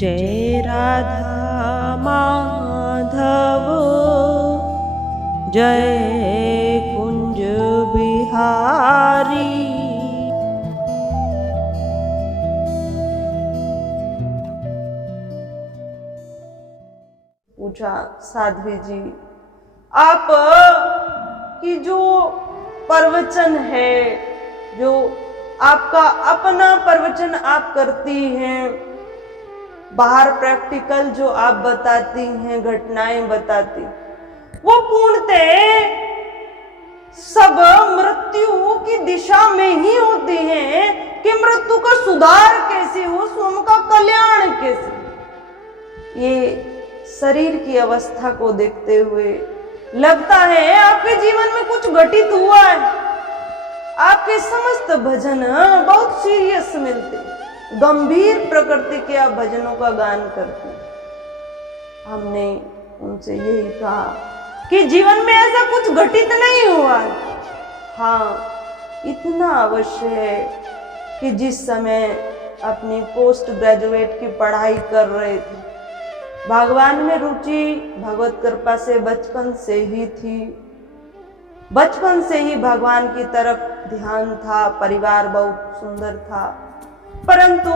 जय राधा माधव जय कुंज बिहारी। पूछा साध्वी जी, आप की जो प्रवचन है, जो आपका अपना प्रवचन आप करती हैं, बाहर प्रैक्टिकल जो आप बताती हैं, घटनाएं बताती, वो पूर्णतः सब मृत्यु की दिशा में ही होती हैं कि मृत्यु का सुधार कैसे हो, स्वयं का कल्याण कैसे। ये शरीर की अवस्था को देखते हुए लगता है आपके जीवन में कुछ घटित हुआ है। आपके समस्त भजन बहुत सीरियस मिलते, गंभीर प्रकृति के आप भजनों का गान करते। हमने उनसे यही कहा कि जीवन में ऐसा कुछ घटित नहीं हुआ है। हाँ, इतना अवश्य है कि जिस समय अपनी पोस्ट ग्रेजुएट की पढ़ाई कर रहे थे, भगवान में रुचि भगवत कृपा से बचपन से ही थी। बचपन से ही भगवान की तरफ ध्यान था, परिवार बहुत सुंदर था। परंतु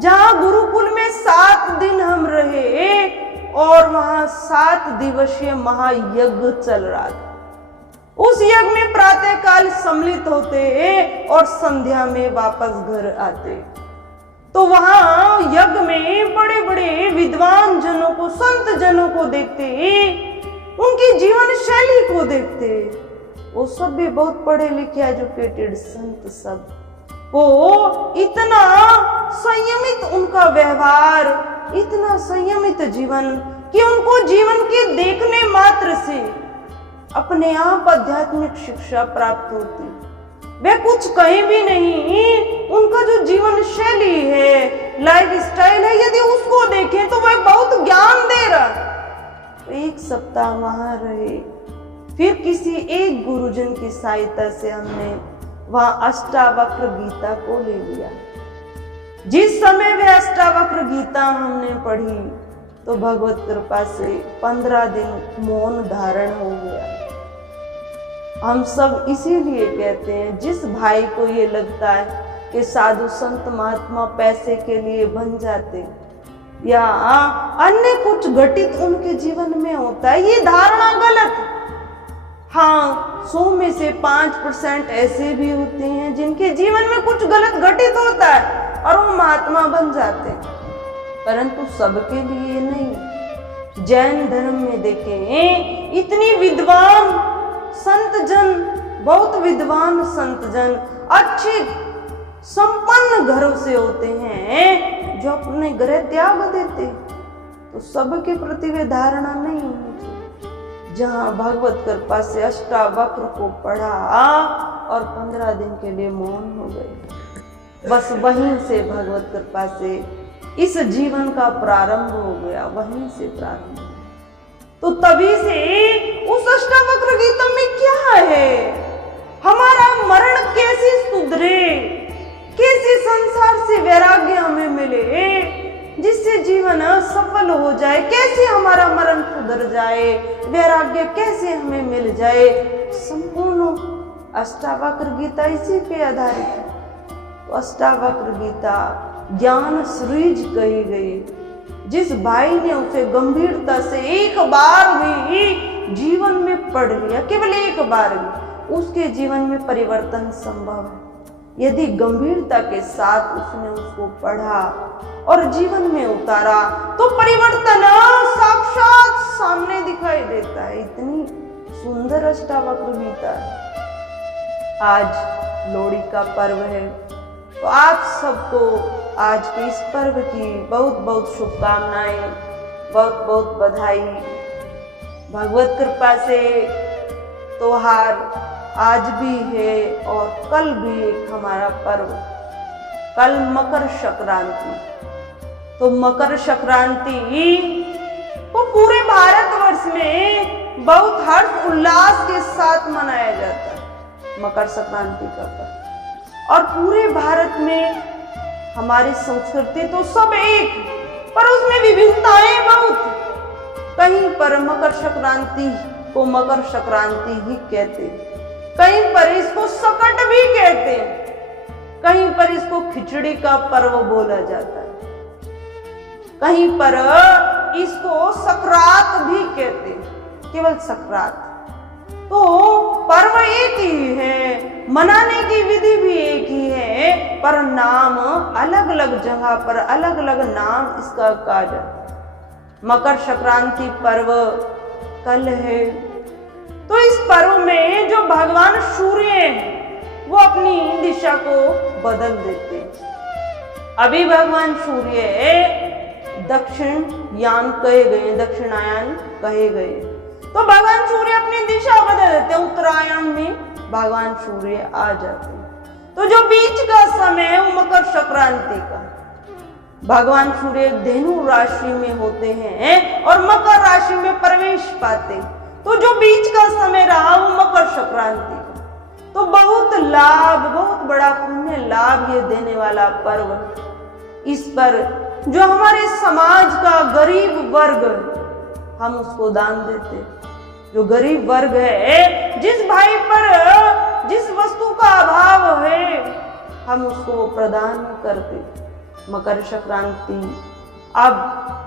जहां गुरुकुल में 7 दिन हम रहे और वहां 7 दिवसीय महायज्ञ चल रहा था, उस यज्ञ में प्रातःकाल सम्मिलित होते और संध्या में वापस घर आते, तो वहां यज्ञ में बड़े बड़े विद्वान जनों को, संत जनों को देखते, उनकी जीवन शैली को देखते। वो सब भी बहुत पढ़े लिखे एजुकेटेड संत, सब वो इतना संयमित उनका व्यवहार, इतना संयमित जीवन कि उनको जीवन के देखने मात्र से अपने आप आध्यात्मिक शिक्षा प्राप्त होती। वे कुछ कहीं भी नहीं, उनका जो जीवन शैली है, लाइफ स्टाइल है, यदि उसको देखें तो वह बहुत ज्ञान दे रहा। 1 सप्ताह वहां रहे, फिर किसी एक गुरुजन की सहायता से हमने वहां अष्टावक्र गीता को ले लिया। जिस समय वे अष्टावक्र गीता हमने पढ़ी तो भगवत कृपा से 15 दिन मौन धारण हो गया। हम सब इसीलिए कहते हैं, जिस भाई को ये लगता है कि साधु संत महात्मा पैसे के लिए बन जाते या अन्य कुछ घटित उनके जीवन में होता है, ये धारणा गलत है। हाँ, 100 में से 5% ऐसे भी होते हैं जिनके जीवन में कुछ गलत घटित होता है और वो महात्मा बन जाते हैं, परंतु सबके लिए नहीं। जैन धर्म में देखें, इतनी विद्वान संत जन, बहुत विद्वान संत जन, अच्छे संपन्न घरों से होते हैं जो अपने गृह त्याग देते, तो सबके प्रति वे धारणा नहीं होनी चाहिए। जहां भगवत कृपा से अष्टावक्र को पढ़ा और 15 दिन के लिए मौन हो गए, बस वहीं से भगवत कृपा से इस जीवन का प्रारंभ हो गया, वहीं से प्रारंभ। तो तभी से उस अष्टावक्र गीता में क्या है, हमारा मरण कैसे सुधरे, कैसे संसार से वैराग्य हमें मिले, जिससे जीवन सफल हो जाए, कैसे हमारा मरण सुधर जाए, वैराग्य कैसे हमें मिल जाए। संपूर्ण अष्टावक्र गीता इसी पे आधारित है। तो अष्टावक्र गीता ज्ञान सृज कही गई। जिस भाई ने उसे गंभीरता से एक बार भी जीवन में पढ़ लिया, केवल एक बार भी, उसके जीवन में परिवर्तन संभव है। यदि गंभीरता के साथ उसने उसको पढ़ा और जीवन में उतारा तो परिवर्तन साक्षात सामने दिखाई देता है। इतनी सुंदर अष्टावक्र गीता है। आज लोहड़ी का पर्व है, तो आप सबको आज के इस पर्व की बहुत बहुत शुभकामनाएं, बहुत बहुत बधाई। भगवत कृपा से त्योहार आज भी है और कल भी एक हमारा पर्व, कल मकर संक्रांति। तो मकर संक्रांति तो पूरे भारतवर्ष में बहुत हर्ष उल्लास के साथ मनाया जाता है मकर संक्रांति का पर्व। और पूरे भारत में हमारी संस्कृति तो सब एक, पर उसमें विभिन्नताएं बहुत। कहीं पर मकर संक्रांति को मकर संक्रांति ही कहते, कहीं पर इसको सकट भी कहते, कहीं पर इसको खिचड़ी का पर्व बोला जाता है, कहीं पर इसको सकरात भी कहते, केवल सकरात। तो पर्व एक ही है, मनाने की विधि भी एक ही है, पर नाम अलग अलग जगह पर अलग अलग नाम इसका कहा जाता है। मकर संक्रांति पर्व कल है, तो इस पर्व में जो भगवान सूर्य हैं वो अपनी दिशा को बदल देते हैं। अभी भगवान सूर्य दक्षिण यान कहे गए, दक्षिणायन कहे गए, तो भगवान सूर्य अपनी दिशा बदल देते हैं, उत्तरायण में भगवान सूर्य आ जाते हैं। तो जो बीच का समय है वो मकर संक्रांति का, भगवान सूर्य धेनु राशि में होते हैं और मकर राशि में प्रवेश पाते, तो जो बीच का समय रहा वो मकर संक्रांति का। तो बहुत लाभ, बहुत बड़ा पुण्य लाभ ये देने वाला पर्व। इस पर जो हमारे समाज का गरीब वर्ग, हम उसको दान देते। जो गरीब वर्ग है, जिस भाई पर जिस वस्तु का अभाव है, हम उसको प्रदान करते। मकर संक्रांति, अब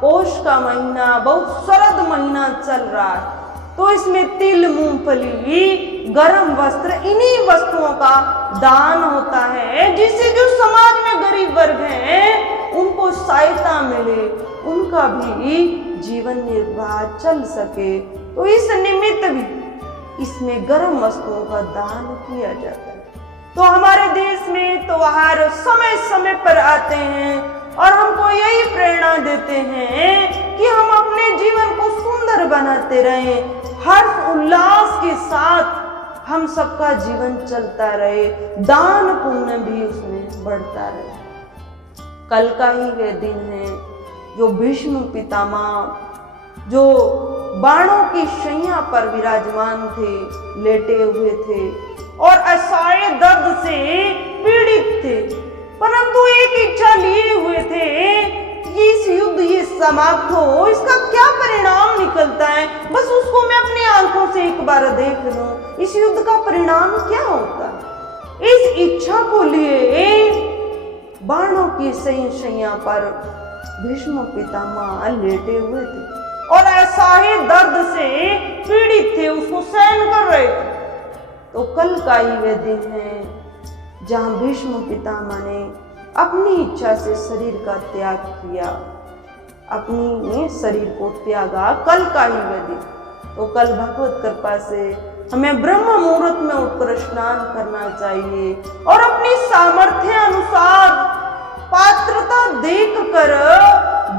पौष का महीना बहुत शरद महीना चल रहा है, तो इसमें तिल, मूंगफली, गरम वस्त्र, इन्हीं वस्तुओं का दान होता है, जिससे जो समाज में गरीब वर्ग हैं उनको सहायता मिले, उनका भी जीवन निर्वाह चल सके। तो इस निमित्त भी इसमें गरम वस्तुओं का दान किया जाता है। तो हमारे देश में त्योहार समय समय पर आते हैं और हमको यही प्रेरणा देते हैं कि हम अपने जीवन को सुंदर बनाते रहें, हर्ष उल्लास के साथ हम सबका जीवन चलता रहे, दान पुण्य भी उसमें बढ़ता रहे। कल का ही वे दिन है जो भीष्म पितामह, जो बाणों की शैया पर विराजमान थे, लेटे हुए थे और असहाय दर्द से पीड़ित थे, परंतु एक इच्छा लिए हुए थे कि इस युद्ध ये समाप्त हो, इसका क्या परिणाम निकलता है, बस उसको मैं अपनी आंखों से एक बार देख लूं, इस युद्ध का परिणाम क्या होता है। इस इच्छा को लिए बाणों की शैया पर भीष्म पितामह लेटे हुए थे और असहाय दर्द से पीड़ित थे, उसको सहन कर रहे थे। तो कल का ही वह दिन है जहां भीष्म पितामह ने अपनी इच्छा से शरीर का त्याग किया, अपनी शरीर को त्यागा, कल का ही वह दिन। तो कल भगवत कृपा से हमें ब्रह्म मुहूर्त में उठकर स्नान करना चाहिए और अपनी सामर्थ्य अनुसार पात्रता देखकर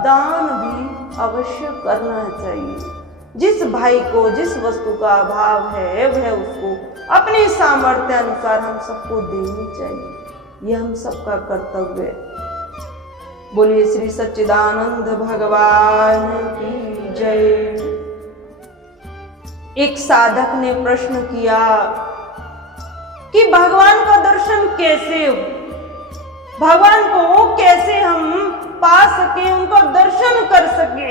दान भी अवश्य करना चाहिए। जिस भाई को जिस वस्तु का अभाव है वह उसको अपनी सामर्थ्य अनुसार हम सबको देनी चाहिए, यह हम सबका कर्तव्य है। बोलिए श्री सच्चिदानंद भगवान की जय। एक साधक ने प्रश्न किया कि भगवान का दर्शन कैसे हो, भगवान को कैसे हम पा सके, उनका दर्शन कर सके,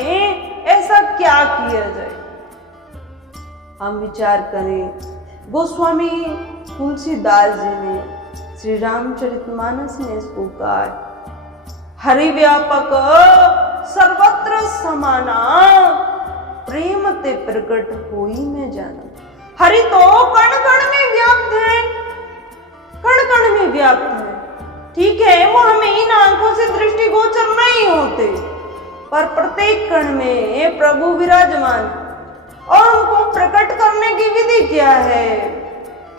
ऐसा क्या किया जाए। हम विचार करें, गोस्वामी तुलसीदास जी ने श्री रामचरितमानस में इसको कहा, हरि व्यापक सर्वत्र समाना, प्रेम ते प्रकट होई में जाना। हरि तो कण कण में व्याप्त है, कण कण में व्याप्त है। ठीक है, वो हमें इन आंखों से दृष्टिगोचर नहीं होते, पर प्रत्येक कण में प्रभु विराजमान, और उनको प्रकट करने की विधि क्या है।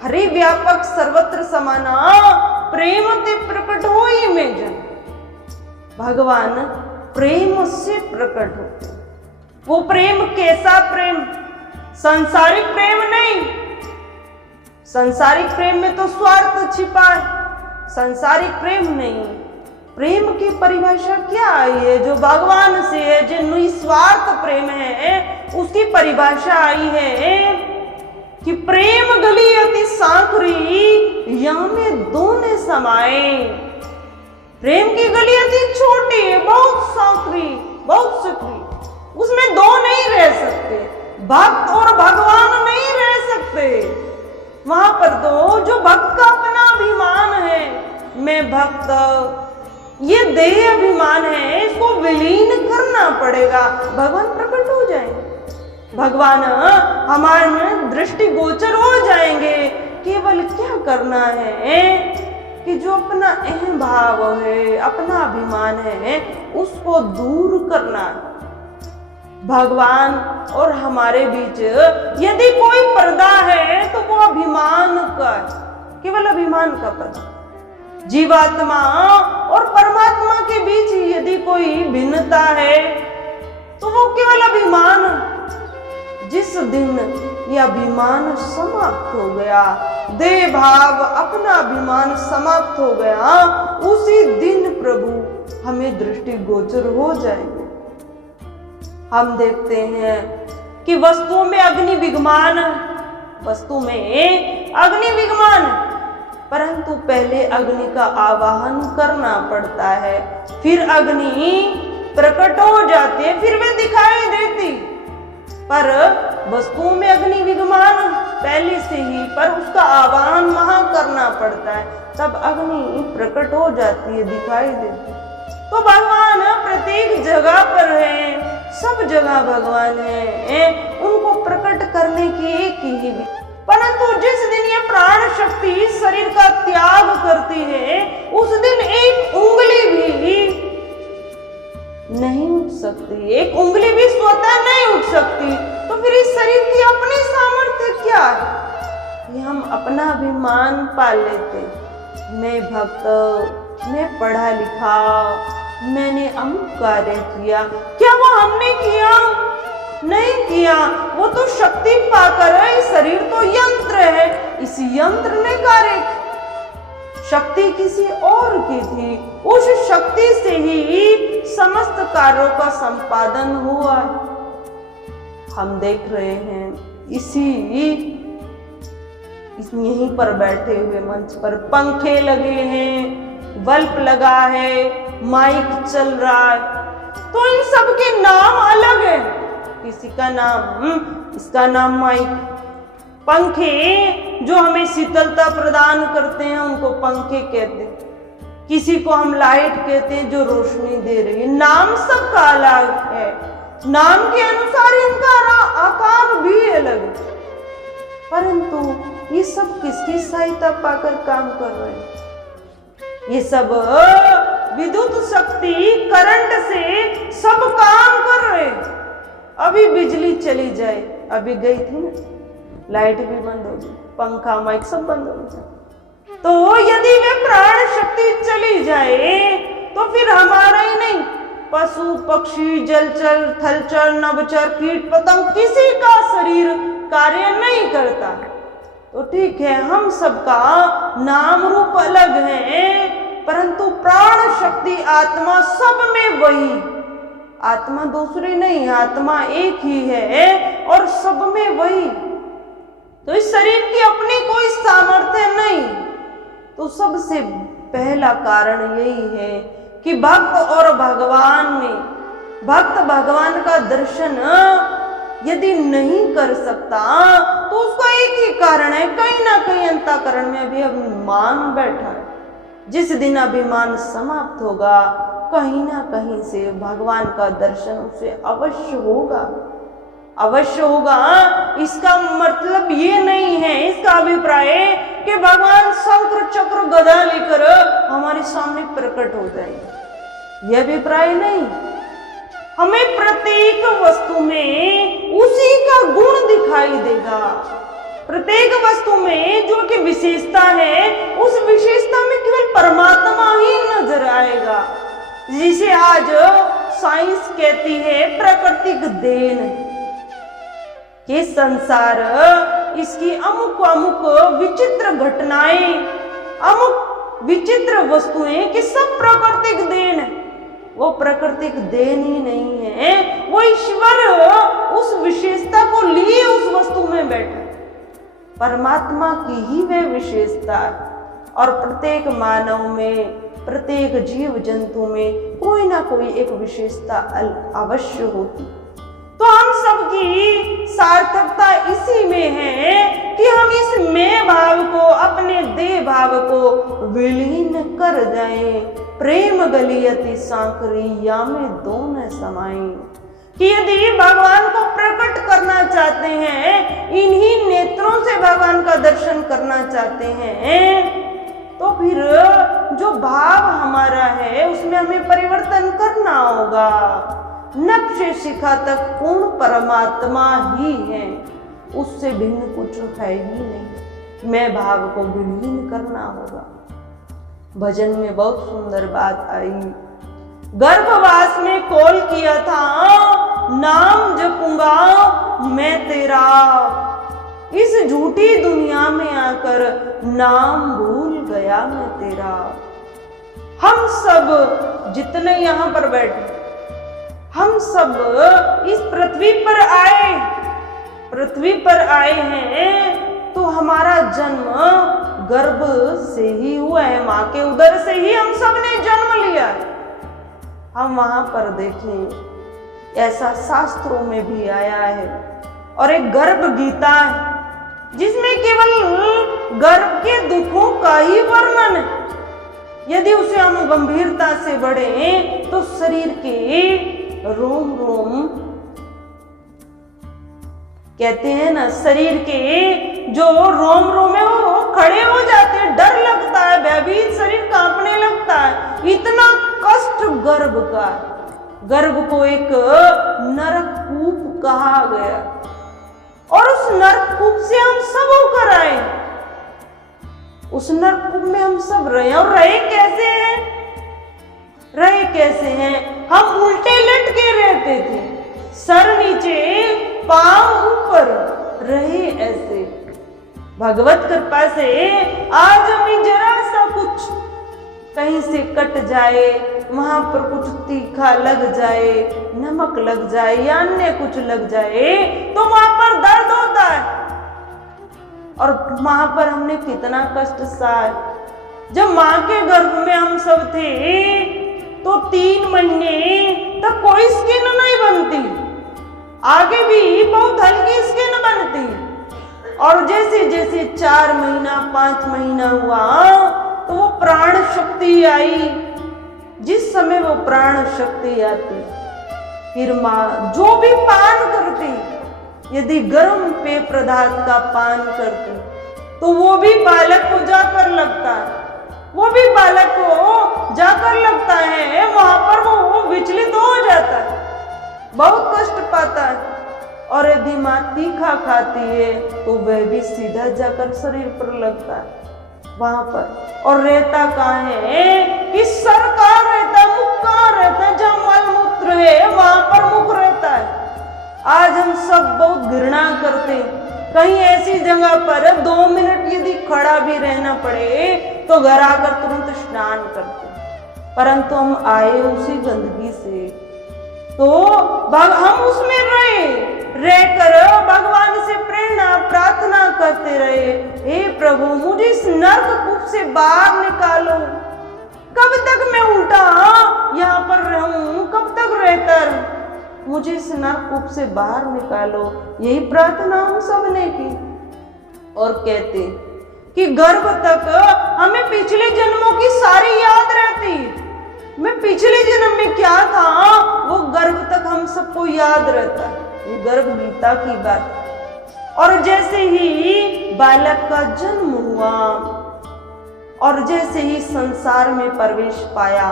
हरि व्यापक सर्वत्र समाना, प्रेम ते प्रकट होई में जाना। भगवान प्रेम से प्रकट होते। वो प्रेम कैसा प्रेम, सांसारिक प्रेम नहीं। सांसारिक प्रेम में तो स्वार्थ छिपा है, सांसारिक प्रेम नहीं। प्रेम की परिभाषा क्या आई है, जो भगवान से है, जो निस्वार्थ प्रेम है, उसकी परिभाषा आई है कि प्रेम गली अति सांकरी, या में दोने समाए। प्रेम की गली अति छोटी है, बहुत सांकरी, कर दो जो भक्त का अपना अभिमान है। मैं भक्त, ये देह अभिमान है, इसको विलीन करना पड़ेगा, भगवान प्रकट हो जाएंगे, भगवान हमारे में दृष्टिगोचर हो जाएंगे। केवल क्या करना है कि जो अपना अहम भाव है, अपना अभिमान है, उसको दूर करना है। भगवान और हमारे बीच यदि कोई पर्दा है तो वो अभिमान का, केवल अभिमान का पर्दा। जीवात्मा और परमात्मा के बीच यदि कोई भिन्नता है तो वो केवल अभिमान। जिस दिन यह अभिमान समाप्त हो गया, देह भाव, अपना अभिमान समाप्त हो गया, उसी दिन प्रभु हमें दृष्टिगोचर हो जाएंगे। हम देखते हैं कि वस्तुओं में अग्नि विद्यमान, वस्तु में अग्नि विद्यमान, परंतु पहले अग्नि का आवाहन करना पड़ता है, फिर अग्नि प्रकट हो जाती है, फिर वे दिखाई देती। पर वस्तुओं में अग्नि विद्यमान पहले से ही, पर उसका आवाहन वहां करना पड़ता है, तब अग्नि प्रकट हो जाती है, दिखाई देती है। तो भगवान प्रत्येक जगह पर है, सब जगह भगवान है, उनको प्रकट करने की एक ही, परंतु जिस दिन ये प्राण शक्ति शरीर का त्याग करती है, उस दिन एक उंगली भी नहीं उठ सकती, एक उंगली भी स्वतः नहीं उठ सकती। तो फिर इस शरीर की अपनी सामर्थ्य क्या है? ये हम अपना अभिमान पाल लेते, मैं भक्त, मैं पढ़ा लिखा, मैंने अमुक कार्य किया। क्या वो हमने किया? नहीं किया। वो तो शक्ति पाकर है, शरीर तो यंत्र है, इस यंत्र ने कार्य, शक्ति किसी और की थी, उस शक्ति से ही समस्त कार्यों का संपादन हुआ। हम देख रहे हैं यहीं पर बैठे हुए मंच पर पंखे लगे हैं, बल्ब लगा है, माइक चल रहा है, तो इन सब के नाम अलग है। किसी का नाम, इसका नाम माइक, पंखे जो हमें शीतलता प्रदान करते हैं उनको पंखे कहते हैं, किसी को हम लाइट कहते हैं जो रोशनी दे रही है। नाम सबका अलग है, नाम के अनुसार इनका आकार भी अलग है, परंतु ये सब किसकी सहायता पाकर काम कर रहे हैं? ये सब विद्युत शक्ति, करंट से सब काम कर रहे हैं। अभी बिजली चली जाए, अभी गई थी ना, लाइट भी बंद हो गई, पंखा माइक सब बंद हो गया। तो यदि वे प्राण शक्ति चली जाए तो फिर हमारा ही नहीं, पशु पक्षी, जलचर, थलचर, नभचर, कीट पतंग, किसी का शरीर कार्य नहीं करता। तो ठीक है, हम सबका नाम रूप अलग है, परंतु प्राण शक्ति आत्मा सब में वही, आत्मा दूसरी नहीं, आत्मा एक ही है और सब में वही। तो इस शरीर की अपनी कोई सामर्थ्य नहीं। तो सबसे पहला कारण यही है कि भक्त और भगवान में, भक्त भगवान का दर्शन यदि नहीं कर सकता तो उसका एक ही कारण है, कहीं ना कहीं अंतःकरण में अभी अभिमान बैठा है। जिस दिन अभिमान समाप्त होगा, कहीं ना कहीं से भगवान का दर्शन उसे अवश्य होगा, अवश्य होगा। इसका मतलब ये नहीं है, इसका अभिप्राय कि भगवान शंकर चक्र गदा लेकर हमारे सामने प्रकट हो जाएंगे, यह अभिप्राय नहीं। हमें प्रत्येक वस्तु में उसी का गुण दिखाई देगा, प्रत्येक वस्तु में जो कि विशेषता है, उस विशेषता में केवल परमात्मा ही नजर आएगा, जिसे आज साइंस कहती है प्राकृतिक देन। ये संसार, इसकी अमुक अमुक विचित्र घटनाएं, अमुक विचित्र वस्तुएं कि सब प्राकृतिक देन है। वो प्राकृतिक देन ही नहीं है, वो ईश्वर उस विशेषता को लिए उस वस्तु में बैठे, परमात्मा की ही वह विशेषता है। और प्रत्येक मानव में, प्रत्येक जीव जंतु में कोई ना कोई एक विशेषता अवश्य होती। तो हम सब की सार्थकता इसी में है कि हम इस मैं भाव को, अपने देह भाव को विलीन कर जाएं। प्रेम गलियति सांकरी या में दो न समाई, कि यदि भगवान को प्रकट करना चाहते हैं, इन्हीं नेत्रों से भगवान का दर्शन करना चाहते हैं, तो फिर जो भाव हमारा है उसमें हमें परिवर्तन करना होगा। नभ से शिखा तक पूर्ण परमात्मा ही है, उससे भिन्न कुछ है ही नहीं। मैं भाव को विलीन करना होगा। भजन में बहुत सुंदर बात आई, गर्भवास में कॉल किया था, नाम जपूंगा मैं तेरा। इस झूठी दुनिया में आकर नाम भूल गया मैं तेरा। हम सब जितने यहाँ पर बैठे, हम सब इस पृथ्वी पर आए हैं, तो हमारा जन्म गर्भ से ही हुआ है, माँ के उदर से ही हम सब ने जन्म लिया है। हम वहां पर देखें, ऐसा शास्त्रों में भी आया है। और एक गर्भ गीता है जिसमें केवल गर्भ के दुखों का ही वर्णन है। यदि उसे हम गंभीरता से बढ़ें तो शरीर के रोम रोम, कहते हैं ना, शरीर के जो रोम रोम है वो खड़े हो जाते हैं, डर लगता है, भयभीत शरीर कांपने लगता है। इतना कष्ट गर्भ का, गर्भ को एक नरकूप कहा गया, और उस नरकूप से हम सब होकर आए। उस नरकूप में हम सब रहे, और रहे कैसे हैं? रहे कैसे हैं? हम उल्टे लटके रहते थे, सर नीचे पांव ऊपर, रहे ऐसे। भगवत कृपा से आज हमें जरा सा कुछ कहीं से कट जाए, वहां पर कुछ तीखा लग जाए, नमक लग जाए या अन्य कुछ लग जाए, तो वहां पर दर्द होता है। और वहां पर हमने कितना कष्ट सहा। जब मां के गर्भ में हम सब थे तो 3 महीने तक कोई स्किन नहीं बनती, आगे भी बहुत हल्की स्किन बनती। और जैसे जैसे 4 महीना 5 महीना हुआ तो वो प्राण शक्ति आई। जिस समय वो प्राण शक्ति आती, फिर माँ जो भी पान करती, यदि गर्म पेय पदार्थ का पान करती तो वो भी बालक को जाकर लगता है, वो भी बालक को जाकर लगता है, वहां पर वो विचलित हो जाता है, बहुत कष्ट पाता है। और यदि माँ तीखा खाती है तो वह भी सीधा जाकर शरीर पर लगता है वहां पर। और रहता कहाँ है कि सर कहाँ रहता है, मुख कहाँ रहता है? जहाँ मलमूत्र है वहां पर मुख रहता है। आज हम सब बहुत घृणा करते हैं, कहीं ऐसी जगह पर 2 मिनट यदि खड़ा भी रहना पड़े तो घर आकर तुरंत स्नान करते, परंतु हम आए उसी गंदगी से। तो हम उसमें रहकर भगवान से प्रेरणा प्रार्थना करते रहे, हे प्रभु मुझे इस नर्क कूप से बाहर निकालो। कब तक मैं उल्टा यहाँ पर रहूं, कब तक रहता रहूं? मुझे इस नर्क कूप से बाहर निकालो। यही प्रार्थना हम सब ने की। और कहते कि गर्भ तक हमें पिछले जन्मों की सारी याद रहती है। मैं पिछले जन्म में क्या था वो गर्भ तक हम सबको याद रहता है। ये गर्भ गीता की बात। और जैसे ही बालक का जन्म हुआ और जैसे ही संसार में प्रवेश पाया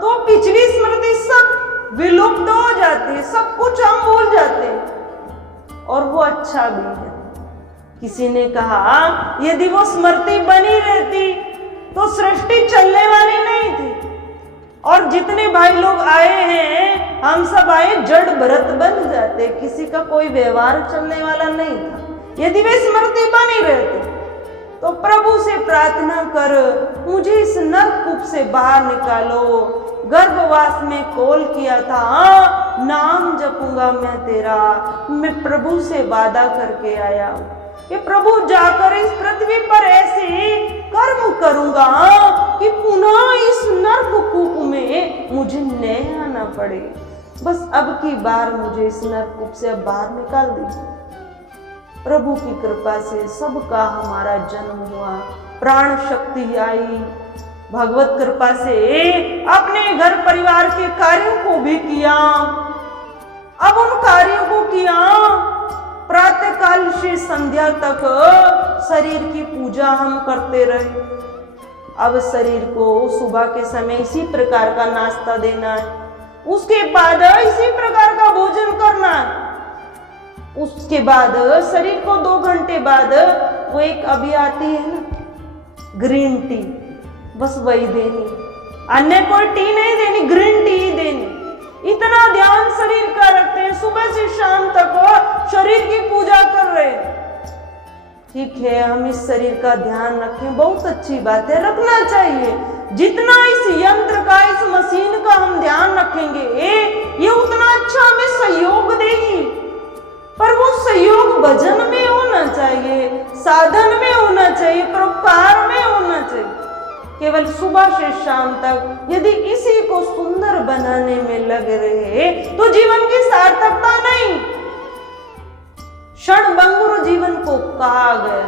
तो पिछली स्मृति सब विलुप्त हो जाती है, सब कुछ हम भूल जाते हैं। और वो अच्छा भी है। किसी ने कहा यदि वो स्मृति बनी रहती तो सृष्टि चलने वाली नहीं थी। और जितने भाई लोग आए हैं, हम सब आए जड़ भरत बन जाते, किसी का कोई व्यवहार चलने वाला नहीं था। यदि वे स्मृति बनी रहती तो प्रभु से प्रार्थना कर मुझे इस नरकूप से बाहर निकालो। गर्भवास में कॉल किया था, नाम जपूंगा मैं तेरा। मैं प्रभु से वादा करके आया हूं कि प्रभु जाकर इस पृथ्वी पर ऐसे कर्म करूंगा कि पुनः इस नरक कूप में मुझे न आना पड़े। बस अब की बार मुझे इस नरकूप से अब बाहर निकाल दीजिए। प्रभु की कृपा से सबका हमारा जन्म हुआ, प्राण शक्ति आई, भगवत कृपा से अपने घर परिवार के कार्यों को भी किया। अब उन कार्यों को किया, प्रातः काल से संध्या तक शरीर की पूजा हम करते रहे। अब शरीर को सुबह के समय इसी प्रकार का नाश्ता देना है, उसके बाद इसी प्रकार का भोजन करना है, उसके बाद शरीर को 2 घंटे बाद वो एक अभी आती है ना ग्रीन टी, बस वही देनी, अन्य कोई टी नहीं देनी, ग्रीन टी ही देनी। इतना ध्यान शरीर का रखते हैं, सुबह से शाम तक शरीर की पूजा कर रहे हैं। ठीक है, हम इस शरीर का ध्यान रखें, बहुत अच्छी बात है, रखना चाहिए। जितना इस यंत्र का, इस मशीन का हम ध्यान रखेंगे, ये उतना अच्छा हमें सहयोग देगी। पर वो सहयोग भजन में होना चाहिए, साधन में होना चाहिए, परोपकार में होना चाहिए। केवल सुबह से शाम तक यदि इसी को सुंदर बनाने में लग रहे तो जीवन की सार्थकता नहीं। क्षण भंगुर जीवन को कहा गया,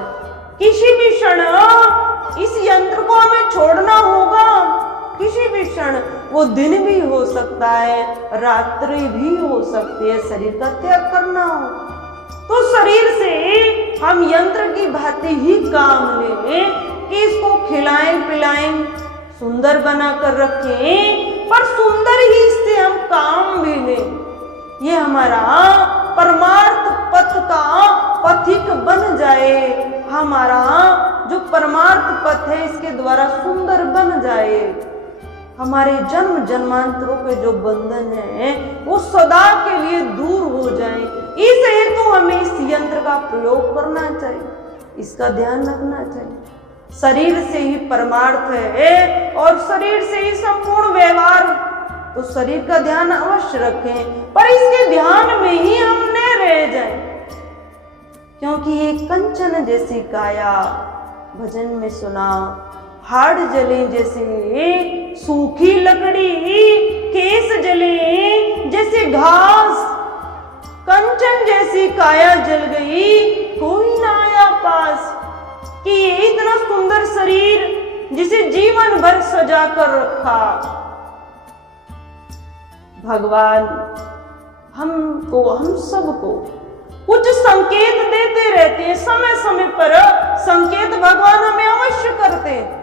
किसी भी क्षण इस यंत्र को हमें छोड़ना होगा। किसी भी क्षण, वो दिन भी हो सकता है, रात्रि भी हो सकती है, शरीर का त्याग करना हो। तो शरीर से हम यंत्र की भांति ही काम लें कि इसको खिलाएं पिलाएं, सुंदर बनाकर रखें, पर सुंदर ही इससे हम काम भी लें। ये हमारा परमार्थ पथ का पथिक बन जाए, हमारा जो परमार्थ पथ है इसके द्वारा सुंदर बन जाए। हमारे जन्म जन्मांतरों के जो बंधन है वो सदा के लिए दूर हो जाए। इस हेतु हमें इस यंत्र का प्रयोग करना चाहिए, इसका ध्यान रखना चाहिए। शरीर से ही परमार्थ है और शरीर से ही संपूर्ण व्यवहार, तो शरीर का ध्यान अवश्य रखें, पर इसके ध्यान में ही हम न रह जाएं, क्योंकि ये कंचन जैसी काया, भजन में सुना, हाड़ जले जैसे सूखी लकड़ी, केस जले जैसे घास, कंचन जैसी काया जल गई, कोई ना आया पास। कि ये इतना सुंदर शरीर जिसे जीवन भर सजा कर रखा, भगवान हमको, हम सबको कुछ संकेत देते रहते हैं। समय समय पर संकेत भगवान हमें अवश्य करते हैं।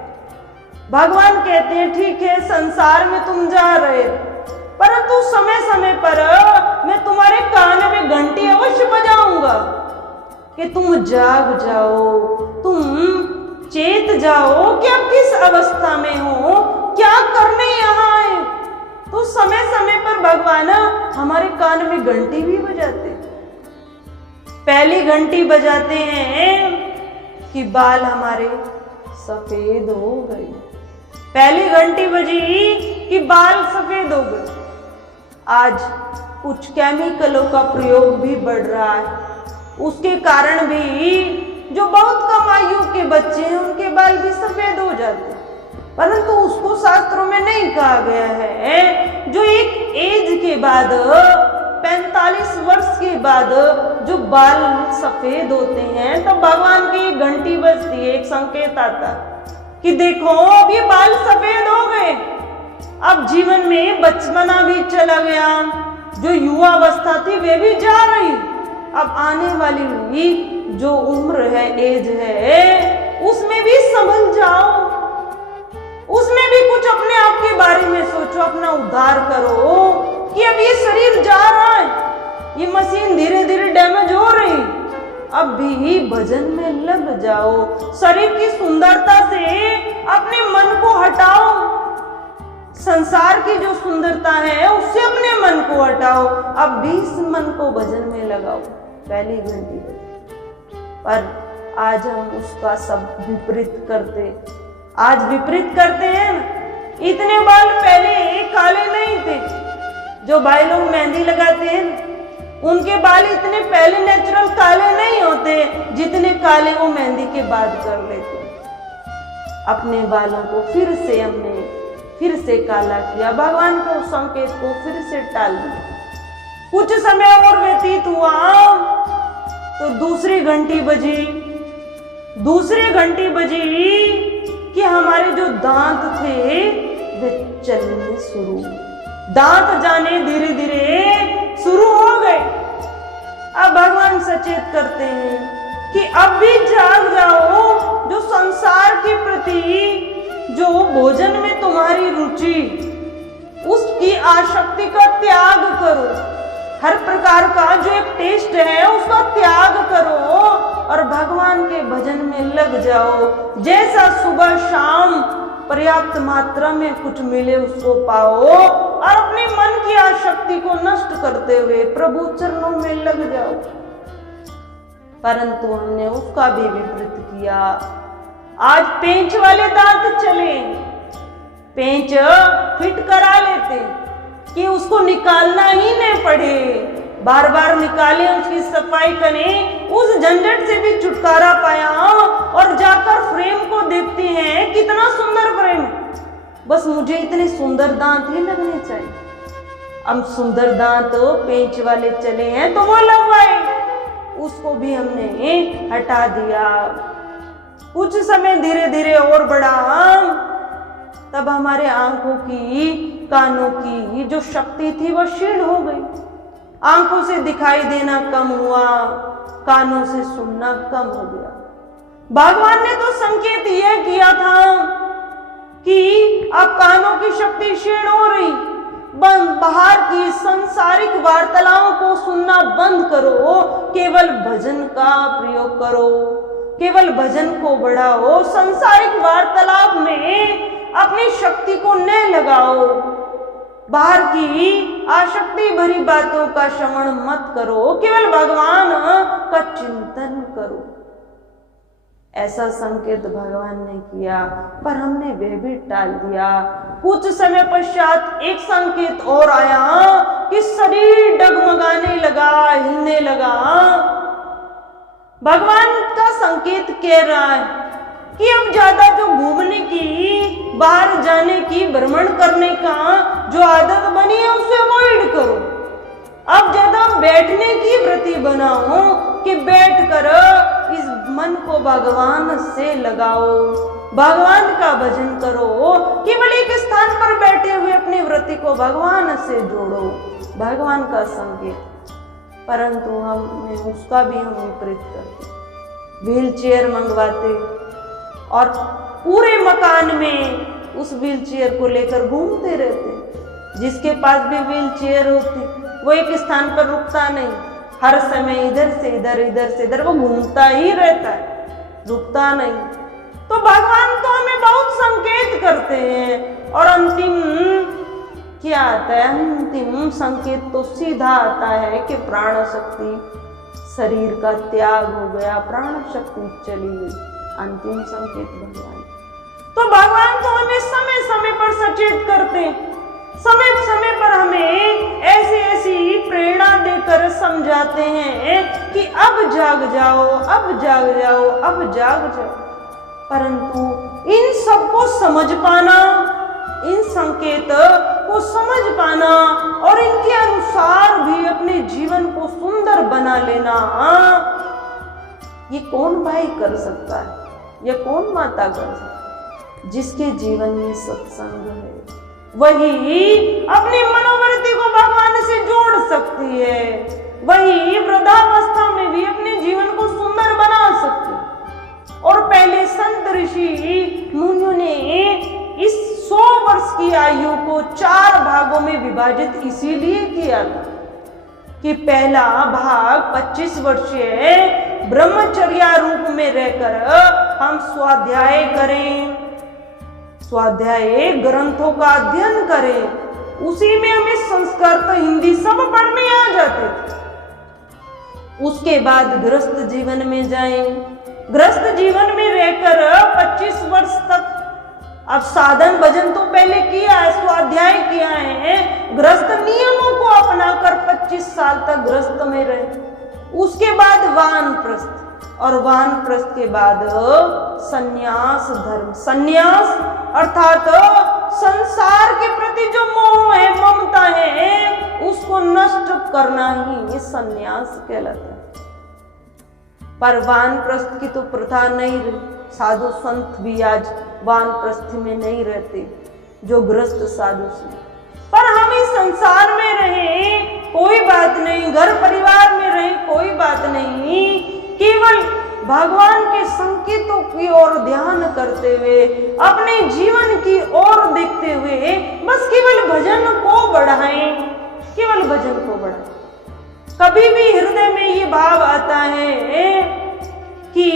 भगवान कहते हैं ठीक है संसार में तुम जा रहे, परंतु समय समय पर मैं तुम्हारे कान में घंटी अवश्य बजाऊंगा कि तुम जाग जाओ, तुम चेत जाओ कि अब किस अवस्था में हो, क्या करने यहाँ आए। तो समय समय पर भगवान हमारे कान में घंटी भी बजाते। पहली घंटी बजाते हैं कि बाल हमारे सफेद हो गए, पहली घंटी बजी कि बाल सफेद हो गए। आज कुछ केमिकलों का प्रयोग भी बढ़ रहा है, उसके कारण भी जो बहुत कम आयु के बच्चे हैं उनके बाल भी सफेद हो जाते हैं, परंतु उसको शास्त्रों में नहीं कहा गया है। जो एक एज के बाद 45 वर्ष के बाद जो बाल सफेद होते हैं, तब भगवान की घंटी बजती है, एक संकेत आता कि देखो अब ये बाल सफेद हो गए। अब जीवन में बचपना भी चला गया, जो युवा अवस्था थी वे भी जा रही। अब आने वाली जो उम्र है, एज है, उसमें भी संभल जाओ, उसमें भी कुछ अपने आप के बारे में सोचो, अपना उद्धार करो कि अब ये शरीर जा रहा है, ये मशीन धीरे धीरे डैमेज हो रही, अब भी भजन में लग जाओ। शरीर की सुंदरता से अपने मन को हटाओ, संसार की जो सुंदरता है उससे अपने मन को हटाओ, अब भी इस मन को भजन में लगाओ। पहली घंटी पर आज हम उसका सब विपरीत करते, आज विपरीत करते हैं। इतने बाल पहले काले नहीं थे, जो भाई लोग मेहंदी लगाते हैं उनके बाल इतने पहले नेचुरल काले नहीं होते जितने काले वो मेहंदी के बाद कर लेते। अपने बालों को फिर से हमने फिर से काला किया, भगवान के उस संकेत को फिर से टाल दिया। कुछ समय और व्यतीत हुआ तो दूसरी घंटी बजी कि हमारे जो दांत थे वे चलने शुरू, दांत जाने धीरे धीरे शुरू हो गए। अब भगवान सचेत करते हैं कि अब भी जाग जाओ, जो संसार के प्रति जो भोजन में तुम्हारी रुचि, उसकी आसक्ति का त्याग करो, हर प्रकार का जो एक टेस्ट है उसका त्याग करो और भगवान के भजन में लग जाओ। जैसा सुबह शाम पर्याप्त मात्रा में कुछ मिले उसको पाओ और अपने मन की आसक्ति को नष्ट करते हुए प्रभु चरणों में लग जाओ। परंतु हमने उसका भी विपरीत किया। आज पेंच वाले दांत चले, पेंच फिट करा लेते कि उसको निकालना ही नहीं पड़े, बार बार निकालें, उसकी सफाई करें, उस झंझट से भी छुटकारा पाया और जाकर फ्रेम को देखते हैं, कितना सुंदर फ्रेम, बस मुझे इतने सुंदर दांत ही लगने चाहिए। अब सुंदर दांत पेंच वाले चले हैं तो वो लगवाए, उसको भी हमने हटा दिया। कुछ समय धीरे धीरे और बढ़ा, तब हमारे आंखों की, कानों की जो शक्ति थी वह क्षीण हो गई। आंखों से दिखाई देना कम हुआ, कानों से सुनना कम हो गया। भगवान ने तो संकेत यह किया था कि अब कानों की शक्ति क्षीण हो रही, बाहर की संसारिक वार्तालापों को सुनना बंद करो, केवल भजन का प्रयोग करो, केवल भजन को बढ़ाओ, संसारिक वार्तालाप में अपनी शक्ति को न लगाओ, बाहर की आसक्ति भरी बातों का श्रवण मत करो, केवल भगवान का चिंतन करो। ऐसा संकेत भगवान ने किया, पर हमने वह भी टाल दिया। कुछ समय पश्चात एक संकेत और आया कि शरीर डगमगाने लगा, हिलने लगा। भगवान का संकेत कह रहा है कि अब ज्यादा जो घूमने की, बाहर जाने की, भ्रमण करने का जो आदत बनी है उसे अवॉइड करो। अब ज्यादा बैठने की वृत्ति बनाओ कि बैठकर इस मन को भगवान से लगाओ, भगवान का भजन करो, केवल एक स्थान पर बैठे हुए अपनी वृत्ति को भगवान से जोड़ो, भगवान का संकेत। परंतु हमने उसका भी हम विपरीत करते, व्हील चेयर मंगवाते और पूरे मकान में उस व्हील चेयर को लेकर घूमते रहते। जिसके पास भी व्हील चेयर होती वो एक स्थान पर रुकता नहीं, हर समय इधर से इधर, इधर से इधर वो घूमता ही रहता है, रुकता नहीं। तो भगवान तो हमें बहुत संकेत करते हैं और अंतिम क्या आता है? अंतिम संकेत तो सीधा आता है कि प्राण शक्ति, शरीर का त्याग हो गया, प्राण शक्ति चली गई। अंतिम संकेत भगवान। तो भगवान तो हमें समय समय पर सचेत करते, समय समय पर हमें ऐसी ऐसी प्रेरणा देकर समझाते हैं कि अब जाग जाओ, अब जाग जाओ, अब जाग जाओ। परंतु इन सबको समझ पाना, इन संकेत को समझ पाना और इनके अनुसार भी अपने जीवन को सुंदर बना लेना, ये कौन भाई कर सकता है? ये कौन माता कर सकता है? जिसके जीवन में सत्संग है वही अपनी मनोवृत्ति को भगवान से जोड़ सकती है, वही वृद्धावस्था में भी अपने जीवन को सुंदर बना सकती है। और पहले संत ऋषि मुनियों ने इस 100 वर्ष की आयु को 4 भागों में विभाजित इसीलिए किया था कि पहला भाग 25 वर्षीय ब्रह्मचर्या रूप में रहकर हम स्वाध्याय करें, स्वाध्याय ग्रंथों का अध्ययन करें, उसी में हमें संस्कृत हिंदी सब पढ़ने आ जाते थे। उसके बाद गृहस्थ जीवन में जाएं, गृहस्थ जीवन में रहकर 25 वर्ष तक अब साधन भजन तो पहले किया है, स्वाध्याय किया है, गृहस्थ नियमों को अपनाकर 25 साल तक गृहस्थ में रहे। उसके बाद वानप्रस्थ और वानप्रस्थ के बाद संन्यास धर्म, संन्यास अर्थात संसार के प्रति जो मोह है, ममता है, उसको नष्ट करना ही संन्यास कहलाता है। पर वानप्रस्थ की तो प्रथा नहीं रही, साधु संत भी आज वानप्रस्थ में नहीं रहते, जो ग्रस्त साधु से। पर हम इस संसार में रहे कोई बात नहीं, घर परिवार में रहे कोई बात नहीं, केवल भगवान के संकेतों की ओर ध्यान करते हुए, अपने जीवन की ओर देखते हुए बस केवल भजन को बढ़ाएं, केवल भजन को बढ़ाएं। कभी भी हृदय में ये भाव आता है कि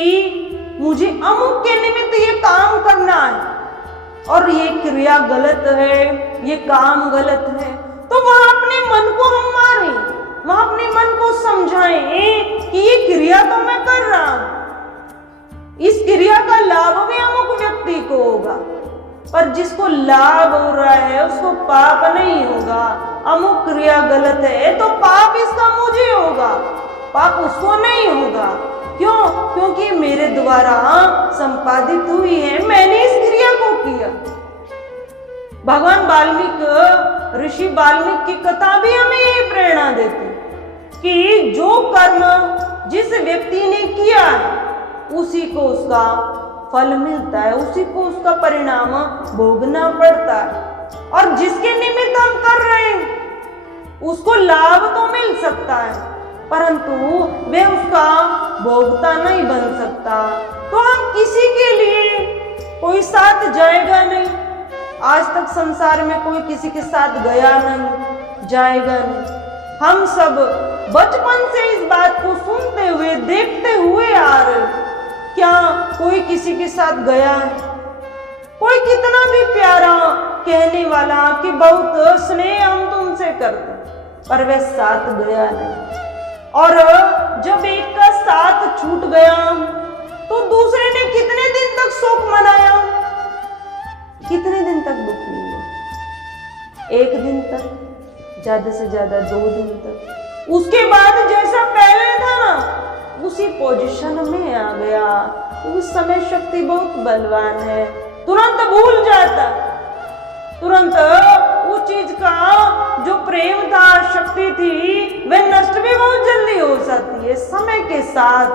मुझे अमुक के निमित्त ये काम करना है और ये क्रिया गलत है, ये काम गलत है, तो वहां अपने मन को हम मारें, वहां अपने मन को समझाएं कि ये क्रिया तो मैं कर रहा हूं, इस क्रिया का लाभ भी अमुक व्यक्ति को होगा, पर जिसको लाभ हो रहा है उसको पाप नहीं होगा। अमुक क्रिया गलत है तो पाप इसका मुझे होगा, पाप उसको नहीं होगा। क्यों? क्योंकि मेरे द्वारा संपादित हुई है, मैंने इस क्रिया को किया। भगवान वाल्मीकि, ऋषि वाल्मीकि की कथा भी हमें यही प्रेरणा देती कि जो कर्म जिस व्यक्ति ने किया है उसी को उसका फल मिलता है, उसी को उसका परिणाम भोगना पड़ता है। और जिसके निमित्त हम कर रहे हैं उसको लाभ तो मिल सकता है, परंतु वह उसका भोगता नहीं बन सकता। तो हम किसी के लिए कोई साथ जाएगा नहीं, आज तक संसार में कोई किसी के साथ गया नहीं, जाएगा नहीं। हम सब बचपन से इस बात को सुनते हुए, देखते हुए आ रहे। क्या कोई किसी के साथ गया है? कोई कितना भी प्यारा कहने वाला कि बहुत स्नेह हम तुमसे करते, पर वह साथ गया नहीं। और जब एक का साथ छूट गया तो दूसरे ने कितने दिन तक शोक मनाया, कितने दिन तक दुखी हुआ? एक दिन तक, ज्यादा से ज्यादा 2 दिन तक। उसके बाद जैसा पहले था ना उसी पोजीशन में आ गया। उस समय शक्ति बहुत बलवान है, तुरंत भूल जाता, तुरंत उस चीज का जो प्रेम था, शक्ति थी, वह नष्ट भी बहुत जल्दी हो जाती है। समय के साथ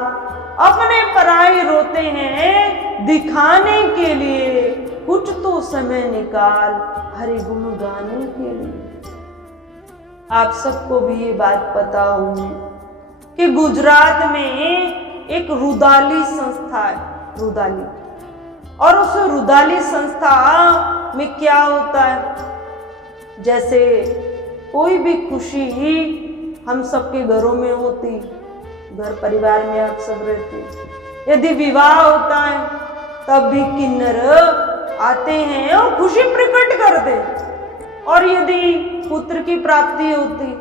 अपने पराये रोते हैं दिखाने के लिए, कुछ तो समय निकाल हरि गुण गाने के लिए। आप सबको भी ये बात पता होगी कि गुजरात में एक रुदाली संस्था है, रुदाली। और उस रुदाली संस्था में क्या होता है, जैसे कोई भी खुशी हम सबके घरों में होती, घर परिवार में आप सब रहते, यदि विवाह होता है तब भी किन्नर आते हैं और खुशी प्रकट करते। और यदि पुत्र की प्राप्ति होती,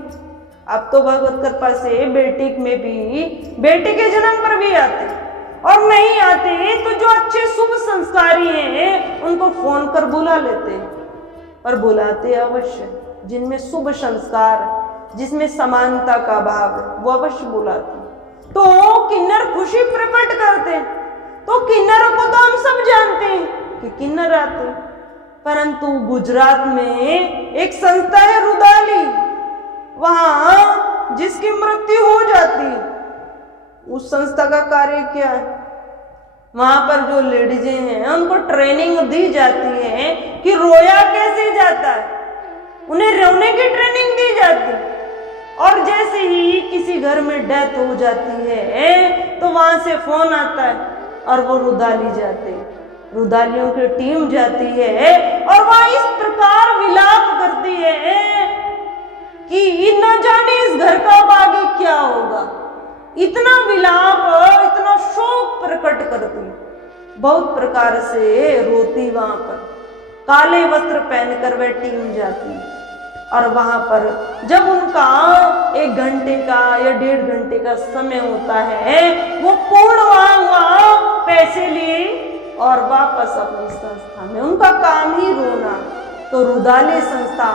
अब तो भगवत कृपा से बेटी में भी, बेटी के जन्म पर भी आते, और नहीं आते तो जो अच्छे शुभ संस्कारी हैं उनको फोन कर बुला लेते, पर बुलाते अवश्य। जिनमें शुभ संस्कार, जिसमें समानता का भाव है, वो अवश्य बुलाते। तो किन्नर खुशी प्रकट करते, तो किन्नरों को तो हम सब जानते हैं कि किन्नर आते, परंतु गुजरात में एक संस्था है रुदाली, वहां जिसकी मृत्यु हो जाती, उस संस्था का कार्य क्या है, वहां पर जो लेडीजें हैं उनको ट्रेनिंग दी जाती है कि रोया कैसे जाता है, उन्हें रोने की ट्रेनिंग दी जाती। और जैसे ही किसी घर में डेथ हो जाती है तो वहां से फोन आता है और वो रुदाली जाते, रुदालियों की टीम जाती है और वह इस प्रकार विलाप करती है कि न जाने इस घर का अब आगे क्या होगा। इतना विलाप, इतना शोक प्रकट करती, बहुत प्रकार से रोती। वहां पर काले वस्त्र पहनकर वह टीम जाती और वहां पर जब उनका 1 घंटे का या 1.5 घंटे का समय होता है, वो पूर्ण वहां पैसे लिए और वापस अपनी संस्था में, उनका काम ही रोना। तो रुदाली संस्था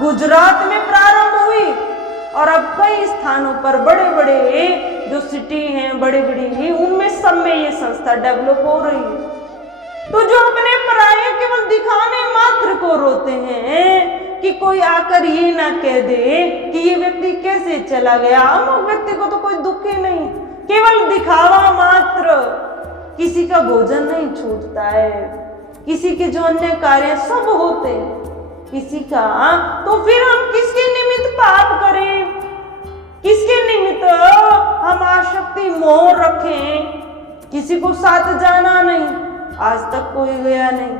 गुजरात में प्रारंभ हुई और अब कई स्थानों पर, बड़े बड़े जो सिटी हैं, बड़ी बड़ी, उनमें सब में ये संस्था डेवलप हो रही है। तो जो अपने पराये केवल दिखाने मात्र को रोते हैं कि कोई आकर ये ना कह दे कि ये व्यक्ति कैसे चला गया, अमुक व्यक्ति को तो कोई दुख ही नहीं, केवल दिखावा मात्र। किसी का भोजन नहीं छूटता है, किसी के जो अन्य कार्य सब होते हैं किसी का, तो फिर हम किसके निमित्त पाप करें, किसके निमित्त हम आसक्ति मोह रखें। किसी को साथ जाना नहीं, आज तक कोई गया नहीं,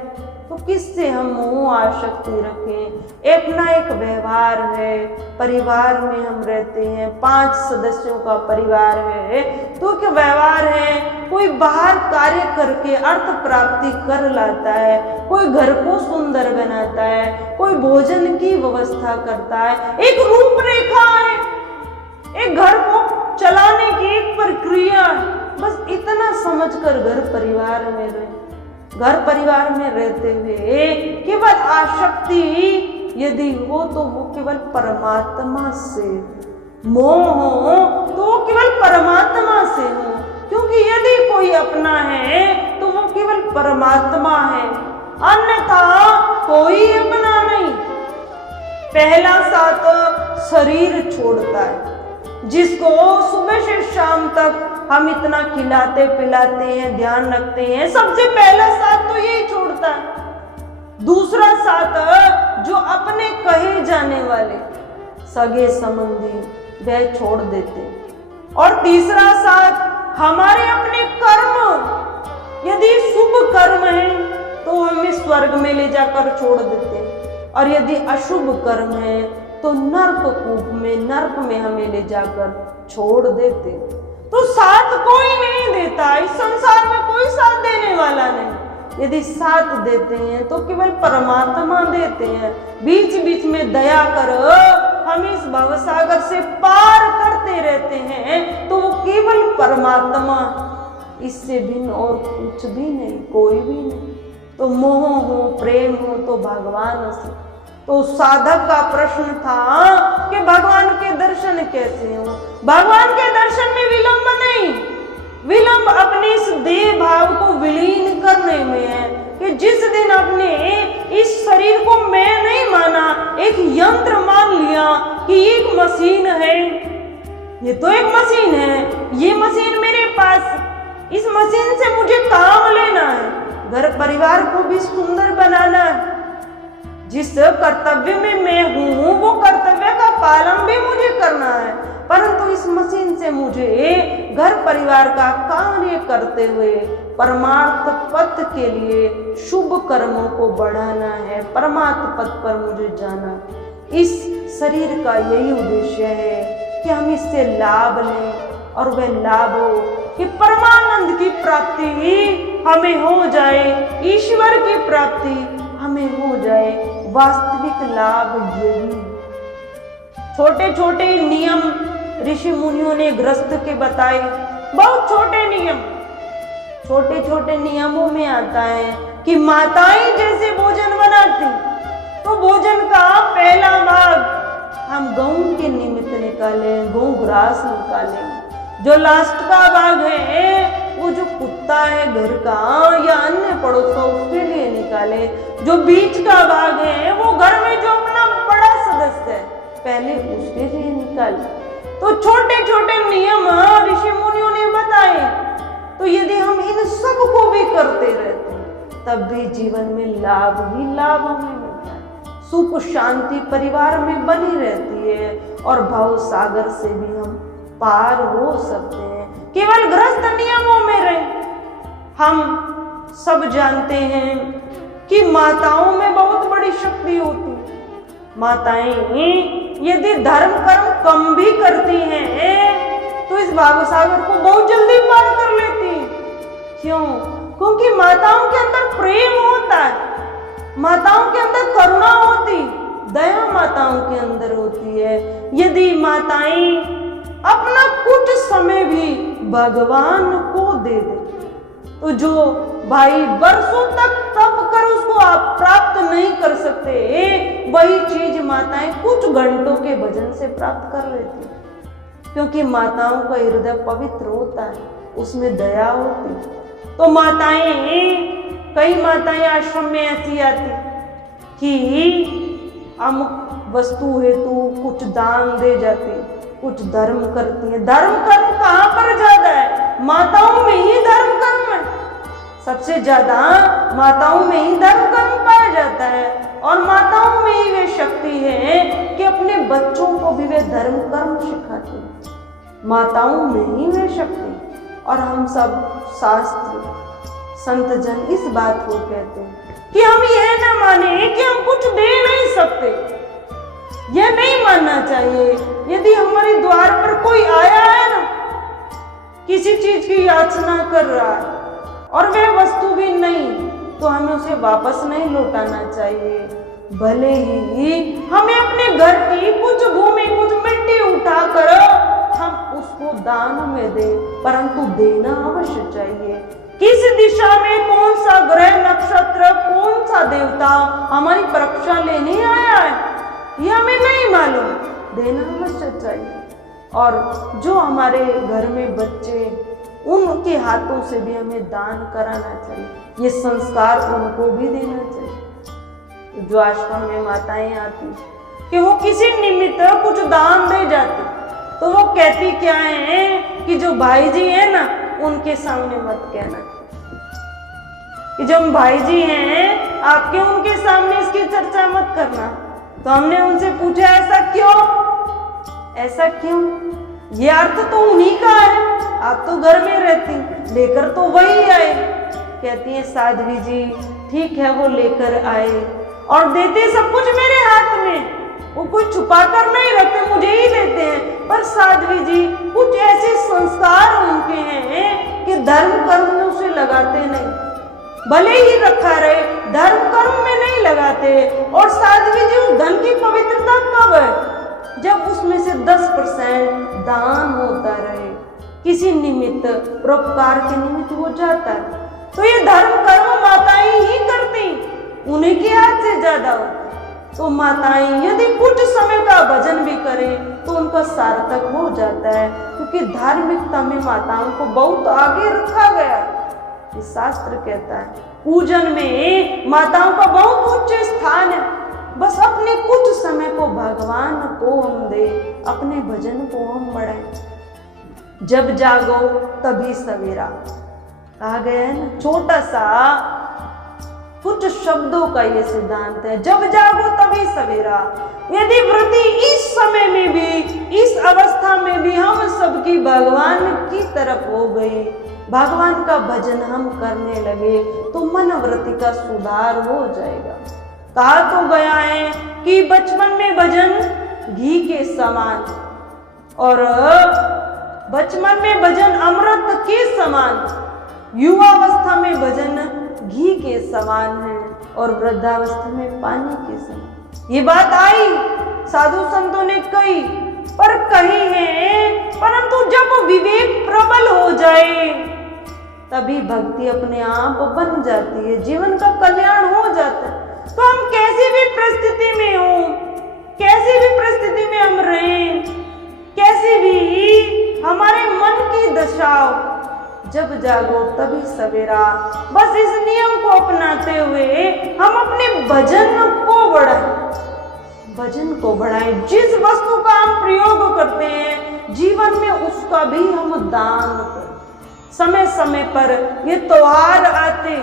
तो किससे हम मोह आसक्ति रखें। अपना एक व्यवहार है, परिवार में हम रहते हैं, 5 सदस्यों का परिवार है, तो क्या व्यवहार है, कोई बाहर कार्य करके अर्थ प्राप्ति कर लाता है, कोई घर को सुंदर बनाता है, कोई भोजन की व्यवस्था करता है, एक रूपरेखा है, एक घर को चलाने की एक प्रक्रिया। बस इतना समझकर घर परिवार में रहे, घर परिवार में रहते हुए केवल आसक्ति यदि हो तो वो केवल परमात्मा से, मोह हो तो वो केवल परमात्मा से हो, क्योंकि यदि कोई अपना है तो वो केवल परमात्मा है, अन्यथा कोई अपना नहीं। पहला साथ शरीर छोड़ता है, जिसको सुबह से शाम तक हम इतना खिलाते पिलाते हैं, ध्यान रखते हैं, सबसे पहला साथ तो यही छोड़ता है। दूसरा साथ जो अपने कहे जाने वाले सगे संबंधी वह छोड़ देते, और तीसरा साथ हमारे अपने कर्म, यदि शुभ कर्म है तो हमें स्वर्ग में ले जाकर छोड़ देते, और यदि अशुभ कर्म है तो नरक कूप में, नरक में हमें ले जाकर छोड़ देते। तो साथ कोई नहीं देता, इस संसार में कोई साथ देने वाला नहीं। यदि साथ देते हैं तो केवल परमात्मा देते हैं। बीच बीच में दया कर हम इस भवसागर से पार करते रहते हैं, तो वो केवल परमात्मा, इससे भिन्न और कुछ भी नहीं, कोई भी नहीं। तो मोह हो, प्रेम हो तो भगवान से। तो साधक का प्रश्न था कि भगवान के दर्शन कैसे हो। भगवान के दर्शन में विलंब नहीं, विलंब अपने इस देह भाव को विलीन करने में है, कि जिस दिन अपने इस शरीर को मैं नहीं माना, एक यंत्र मान लिया कि ये एक मशीन है, ये तो एक मशीन है, ये मशीन मेरे पास, इस मशीन से मुझे काम लेना है, घर परिवार को भी सुंदर बनाना है, जिस कर्तव्य में मैं हूं वो कर्तव्य का पालन भी मुझे करना है, परंतु इस मशीन से मुझे घर परिवार का कार्य करते हुए परमार्थ पथ के लिए शुभ कर्मों को बढ़ाना है, परमार्थ पथ पर मुझे जाना। इस शरीर का यही उद्देश्य है कि हम इससे लाभ लें, और वह लाभ हो कि परमानंद की प्राप्ति हमें हो जाए, ईश्वर की प्राप्ति हमें हो जाए। वास्तविक लाभ यही। छोटे छोटे नियम ऋषि मुनियों ने गृहस्थ के बताए, बहुत छोटे नियम। छोटे छोटे नियमों में आता है कि माताएं जैसे भोजन बनाती, तो भोजन का पहला भाग हम गौ के निमित्त निकालें, गौ ग्रास निकालें। जो लास्ट का भाग है वो जो कुत्ता है घर का या अन्य पड़ोस का, उसके लिए निकाले। जो बीच का भाग है वो घर में जो अपना बड़ा सदस्य है, पहले उसके लिए निकाले। तो छोटे छोटे नियम ऋषि मुनियों ने बताए। तो यदि हम इन सब को भी करते रहते हैं, तब भी जीवन में लाभ ही लाभ हमें मिलता है। सुख शांति परिवार में बनी रहती है, और भव सागर से भी हम पार हो सकते हैं। केवल गृहस्थ नियमों में रहे। हम सब जानते हैं कि माताओं में बहुत बड़ी शक्ति होती है। माताएं यदि धर्म कर्म कम भी करती हैं तो इस भावसागर को बहुत जल्दी पार कर लेती हैं। क्यों? क्योंकि माताओं के अंदर प्रेम होता है, माताओं के अंदर करुणा होती, दया माताओं के अंदर होती है। यदि माताएं अपना कुछ समय भी भगवान को दे दे, तो जो भाई वर्षों तक तप कर उसको आप प्राप्त नहीं कर सकते, वही चीज माताएं कुछ घंटों के भजन से प्राप्त कर लेती, क्योंकि माताओं का हृदय पवित्र होता है, उसमें दया होती। तो माताएं कई माताएं आश्रम में ऐसी आती कि अमुक वस्तु हेतु कुछ दान दे जाती, कुछ धर्म करती है। धर्म कर्म कहाँ पर ज्यादा है? माताओं में ही धर्म कर्म है। सबसे ज्यादा माताओं में ही धर्म कर्म पाया जाता है और माताओं में ही वे शक्ति है कि अपने बच्चों को भी वे धर्म कर्म सिखाते हैं। माताओं में ही वे शक्ति। और हम सब शास्त्र संत जन इस बात को कहते हैं कि हम यह ना माने कि हम कुछ दे नहीं सकते। यह नहीं मानना चाहिए। यदि हमारे द्वार पर कोई आया है ना, किसी चीज की याचना कर रहा है और वह वस्तु भी नहीं, तो हमें उसे वापस नहीं लौटाना चाहिए। भले ही हमें अपने घर की कुछ भूमि, कुछ मिट्टी उठाकर हम उसको दान में दें, परंतु देना अवश्य चाहिए। किस दिशा में कौन सा ग्रह, नक्षत्र, कौन सा देवता हमारी परीक्षा लेने आया है, यह हमें नहीं मालूम। देना अवश्य चाहिए। और जो हमारे घर में बच्चे, उनके हाथों से भी हमें दान कराना चाहिए। ये संस्कार उनको भी देना चाहिए। जो आश्रम में माताएं आती कि वो किसी निमित्त कुछ दान दे जाती, तो वो कहती क्या है कि जो भाई जी है ना, उनके सामने मत कहना कि जो भाई जी हैं आपके, उनके सामने इसकी चर्चा मत करना। तो हमने उनसे पूछा ऐसा क्यों? ऐसा क्यों? ये अर्थ तो उन्हीं का है, आप तो घर में रहती, लेकर तो वही आए। कहती है साध्वी जी ठीक है, वो लेकर आए और देते सब कुछ मेरे हाथ में, वो कुछ छुपा कर नहीं रखते, मुझे ही देते हैं। पर साध्वी जी कुछ ऐसे संस्कार उनके हैं कि धर्म कर्म में उसे लगाते नहीं, भले ही रखा रहे, धर्म कर्म में नहीं लगाते। और साध्वी जी उस धन की पवित्रता कब है? जब उसमें से 10% दान होता रहे, किसी निमित्त, परोपकार के निमित्त हो जाता है। तो ये धर्म कर्म माताएं ही करती, उन्हीं के हाथ से ज्यादा होता। तो माताएं यदि कुछ समय का भजन भी करें तो उनका सार्थक हो जाता है, क्योंकि धार्मिकता में माताओं को बहुत आगे रखा गया। ये शास्त्र कहता है पूजन में माताओं का बहुत उच्च स्थान है। बस अपने कुछ समय को भगवान को हम दे, अपने भजन को हम बढ़ाएं। जब जागो तभी सवेरा कहा गया है ना, छोटा सा कुछ शब्दों का ये सिद्धांत है। जब जागो तभी सवेरा। यदि वृत्ति इस समय में भी, इस अवस्था में भी हम सबकी भगवान की तरफ हो गई, भगवान का भजन हम करने लगे, तो मनोवृत्ति का सुधार हो जाएगा। कहा तो गया है कि बचपन में भजन घी के समान, और बचपन में भजन अमृत के समान, युवावस्था में भजन घी के समान है, और वृद्धावस्था में पानी के समान। ये बात आई, साधु संतों ने कही, पर कही है, परंतु जब विवेक प्रबल हो जाए तभी भक्ति अपने आप बन जाती है, जीवन का कल्याण हो जाता है। तो हम कैसी भी परिस्थिति में हो, कैसी भी परिस्थिति में हम रहें, कैसी भी हमारे मन की दशा हो, जब जागो तभी सवेरा। बस इस नियम को अपनाते हुए हम अपने भजन को बढ़ाएं, भजन को बढ़ाएं। जिस वस्तु का हम प्रयोग करते हैं जीवन में, उसका भी हम दान करें। समय समय पर ये त्योहार आते,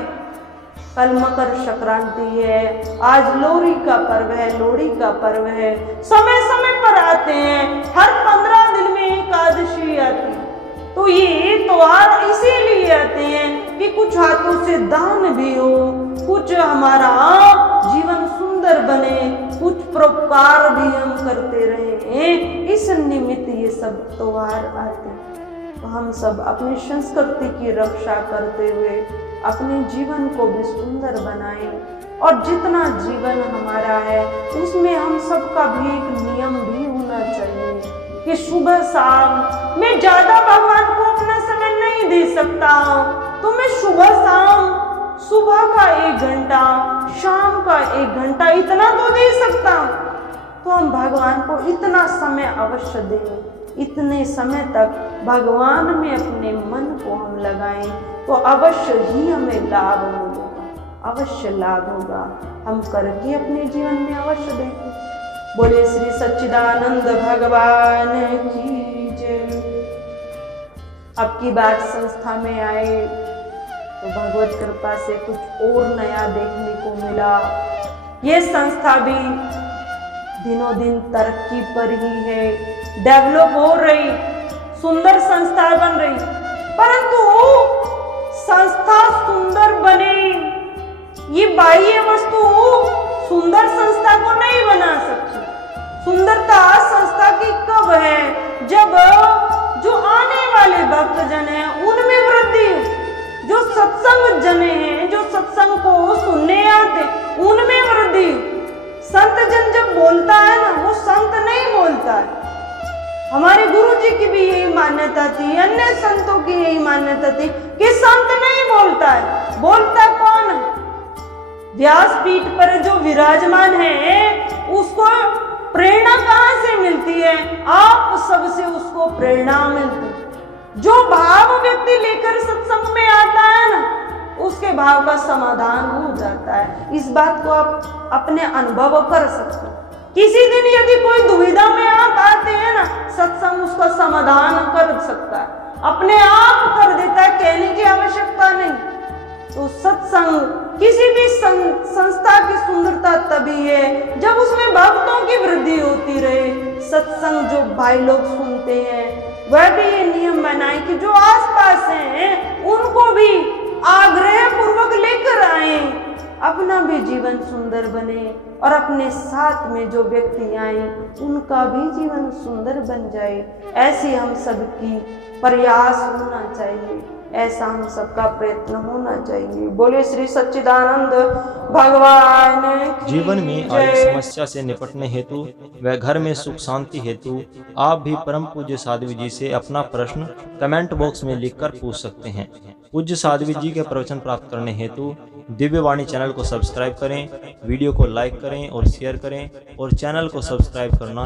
कल मकर संक्रांति है, आज लोहड़ी का पर्व है, लोहड़ी का पर्व है, समय समय पर आते हैं। हर 15 दिन में एकादशी आती। तो ये त्योहार इसीलिए आते हैं कि कुछ हाथों से दान भी हो, कुछ हमारा जीवन सुंदर बने, कुछ परोपकार भी हम करते रहें। इस निमित्त ये सब त्योहार आते हैं। तो हम सब अपनी संस्कृति की रक्षा करते हुए अपने जीवन को भी सुंदर बनाएं, और जितना जीवन हमारा है उसमें हम सबका भी एक नियम भी होना चाहिए कि सुबह शाम मैं ज्यादा भगवान को अपना समय नहीं दे सकता, तो मैं सुबह शाम, सुबह का 1 घंटा, शाम का 1 घंटा इतना तो दे सकता हूँ। तो हम भगवान को इतना समय अवश्य दें, इतने समय तक भगवान में अपने मन को हम लगाएं, तो अवश्य ही हमें लाभ मिलेगा। अवश्य लाभ होगा। हम करके अपने जीवन में अवश्य देखें। बोले श्री सच्चिदानंद भगवान की जय। अब की बार संस्था में आए तो भगवत कृपा से कुछ और नया देखने को मिला। ये संस्था भी दिनों दिन तरक्की पर ही है, डेवलप हो रही, सुंदर संस्था बन रही। परंतु संस्था सुंदर बने, ये बाह्य वस्तु सुंदर संस्था को नहीं बना सकती। सुंदरता संस्था की कब है? जब जो आने वाले भक्तजन हैं उनमें वृद्धि, जो सत्संग जने हैं, जो सत्संग को सुनने आते, उनमें वृद्धि। संत जन जब बोलता है ना, वो संत नहीं बोलता है। हमारे गुरु जी की भी यही मान्यता थी, अन्य संतों की यही मान्यता थी कि संत नहीं बोलता है। बोलता कौन है? व्यासपीठ पर जो विराजमान है उसको प्रेरणा कहाँ से मिलती है? आप सबसे उसको प्रेरणा मिलती है। जो भाव व्यक्ति लेकर सत्संग में आता है ना, उसके भाव का समाधान हो जाता है। इस बात को आप अपने अनुभव कर सकते हो। किसी दिन यदि कोई दुविधा में आप आते हैं ना, सत्संग उसका समाधान कर सकता है, अपने आप कर देता है, कहने की आवश्यकता नहीं। तो सत्संग किसी भी संस्था की सुंदरता तभी है जब उसमें भक्तों की वृद्धि होती रहे। सत्संग जो भाई लोग सुनते हैं वह भी ये नियम बनाए कि जो आसपास हैं उनको भी आग्रह पूर्वक लेकर आए, अपना भी जीवन सुंदर बने और अपने साथ में जो व्यक्ति आए उनका भी जीवन सुंदर बन जाए। ऐसे हम सबकी प्रयास होना चाहिए, ऐसा हम सबका प्रयत्न होना चाहिए। बोले श्री सच्चिदानंद भगवान की जीवन में आई समस्या से निपटने हेतु व घर में सुख शांति हेतु आप भी परम पूज्य साध्वी जी से अपना प्रश्न कमेंट बॉक्स में लिखकर पूछ सकते हैं। पूज्य साध्वी जी के प्रवचन प्राप्त करने हेतु दिव्यवाणी चैनल को सब्सक्राइब करें, वीडियो को लाइक करें और शेयर करें और चैनल को सब्सक्राइब करना